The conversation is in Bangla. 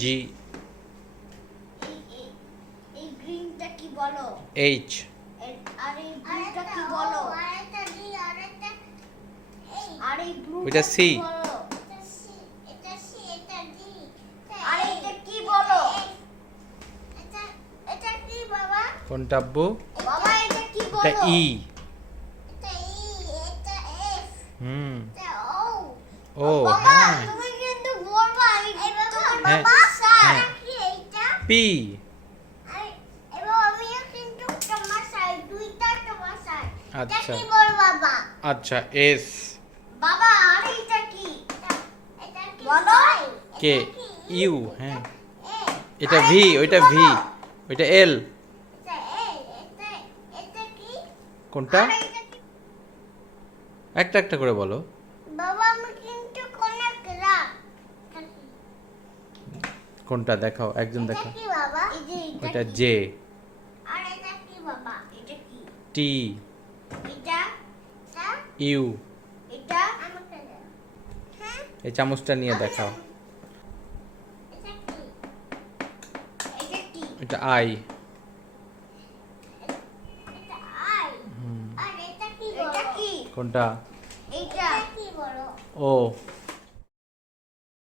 জি। এই গ্রিনটা কি বলো? এইচ। আর এই ব্লুটা কি বলো? আর এই ব্লুটা ওইটা কি সি। বলো? এটা সি, এটা ডি। আর এইটা কি বলো? এটা কি বাবা? কোনটা আব্বু? বাবা এটা কি এটা বলো? ই। এটা ই, এটা এফ, হুম। এটা ও। ও বাবা হ্যাঁ। তুমি কিন্তু বলবা এই বাবা, তোমার হ্যাঁ, বাবা স্যার। হ্যাঁ। কি এইটা? পি। এবার আমিও কিন্তু তোমার সাইড, দুইটা তোমার সাইড। এটা আচ্ছা কি বল বাবা? আচ্ছা এস। বাবা আর এইটা কি? এটা কি বলো। ভাই? কে এটা কি ই? ইউ। হ্যাঁ এ, এটা আরে ভি, এটা কি ওইটা ভি, বলো? ওইটা এল। এটা এ, এটা কি? কোনটা? আর এইটা কি? একটা একটা করে বলো। বাবা আমি কিন্তু কোনে গেলাম? কোনটা দেখাও, একজন এটা দেখাও। কি বাবা? এই যে এইটা ওইটা কি? জে। আর এটা কি বাবা? এটা কি? টি। এটা এটা ইউ। এটা আমাকে দাও। হ্যাঁ, এই চামচটা নিয়ে দেখাও। এটা কি? এটা কি? এটা আই। এটা আই। আর এটা কি বলো? এটা কি? কোনটা? এইটা এটা কি বলো? ও।